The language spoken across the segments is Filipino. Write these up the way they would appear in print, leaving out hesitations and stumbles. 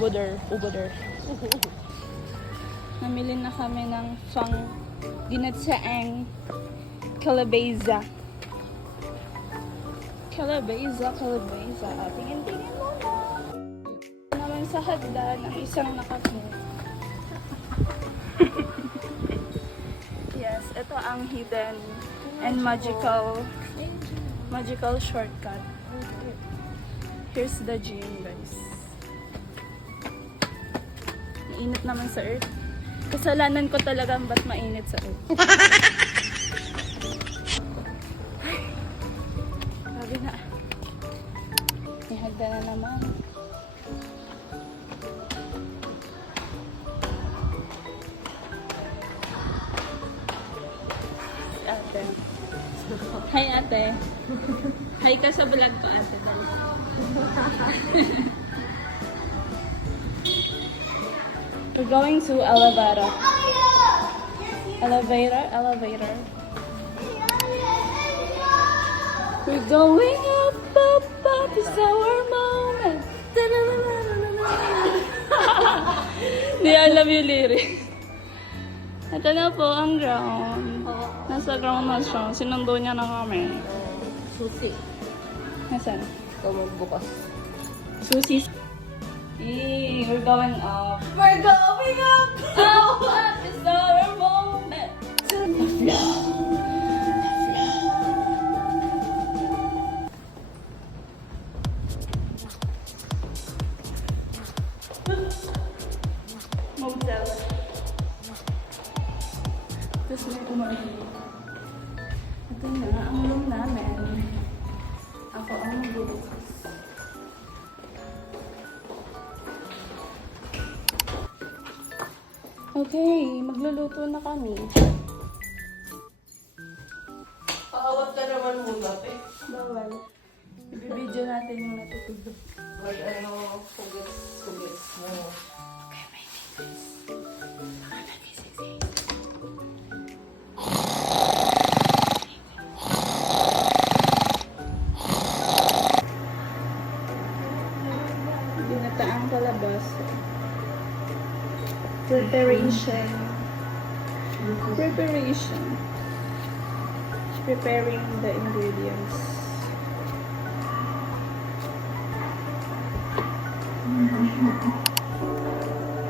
Uboder. Namili na kami ng ginatsaang calabaza. Calabaza. Tingin mo na. Naman sa hagdan ang isang nakapo. Yes, ito ang hidden and magical shortcut. Here's the gym, guys. Mainit naman sa earth. Kasalanan ko talaga ba't mainit sa earth. Grabe na. May hagda na naman. Ate. Hi, ate. Hi ka sa vlog ko, ate. We're going to elevator. Elevator. We're going up. It's our moment. Hindi alam yung lyrics. Ito na po ang ground. Nasa ground na siya. Sinundo niya na kami. Susi. Nasaan? Ikaw magbukas. Susi. We're going up. We're going up! Up is our moment. Motel. Tapos may umahin. Ito na ang room namin. Ako ang magbubukas. Okay, magluluto na kami. Paawat ka naman muna, pe. Bawal. Ibibidyo natin yung natutulog. Mag hugets mo. Okay, may fingers. Baka nagising siya. Ginataang kalabasa. Preparation. Preparing the ingredients.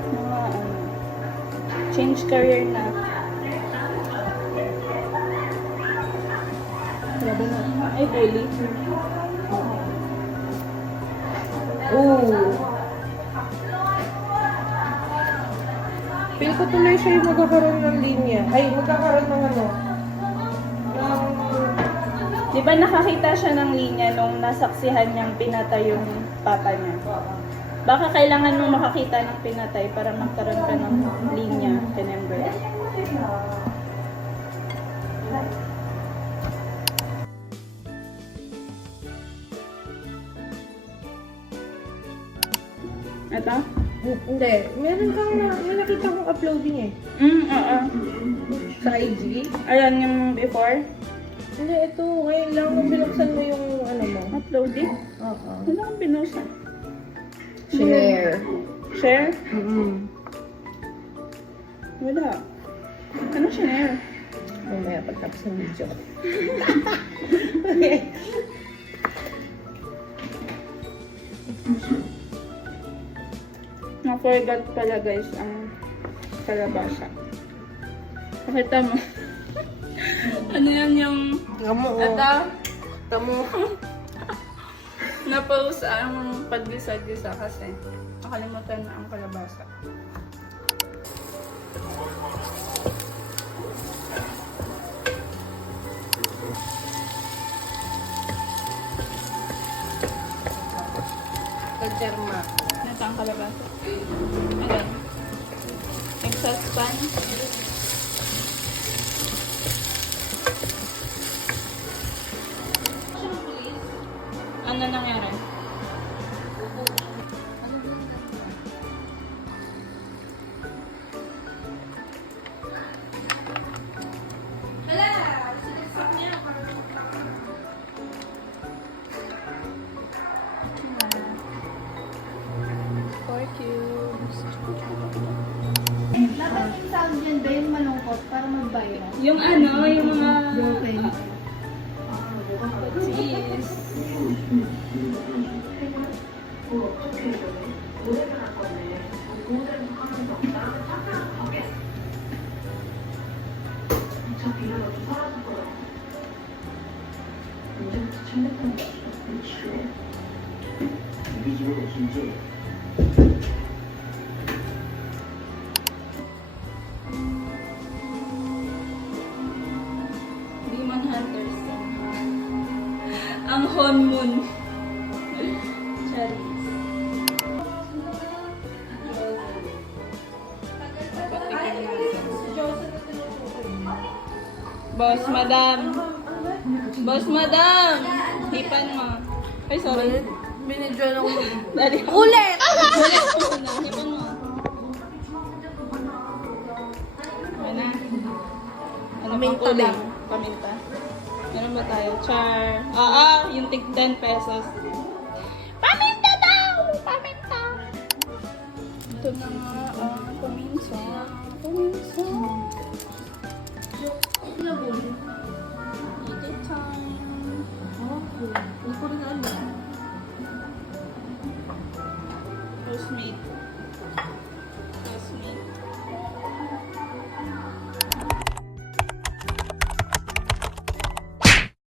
Mga change career na. Grabe na. Ay, bully. Ooh. Feel ko tuloy siya yung magkakaroon ng linya. Ay, magkakaroon ng ano. Di ba nakakita siya ng linya nung nasaksihan niyang pinatay yung papa niya? Baka kailangan mong makakita ng pinatay para magkaroon ka ng linya. Remember? Ito? Hindi. Meron kang may nakita kong uploading eh. Oo. Sa IG. Ayan yung before. Hindi, ito. Ngayon lang nung binuksan mo yung ano mo. Uploading. Oo. Wala kang binusa. Share. Share? Mm-hmm. Wala. Ano share? Mamaya pagtapos ng video. Okay. Na-forgot pala guys ang kalabasa. Pakita mo. Ano yan yung... Tamo. Ito? Tamo. Na-pause ang paggisa-gisa kasi nakalimutan na ang kalabasa. Pagderma. Nasa ang kalabasa. Ayan. Yung saucepan. Ano nangyari? Pork cubes. mag-viral. Yung ano, yung mga... Okay. Cheese. Demon Hunters. Ang Honmoon. Charis. Boss, madam. Boss, madam. Hipan mo. Ay, sorry. Binidyo lang ko. Dali. Ulit! Ulit mo na. Hipan mo. Ano na? Ano pang Paminta kulang? lang. Paminta. Meron ba tayo? Char. Yung tig 10 pesos. Paminta daw! Paminta! Ito na nga, paminta. Paminta. Eat time. Hindi ko rin alam. Postmate.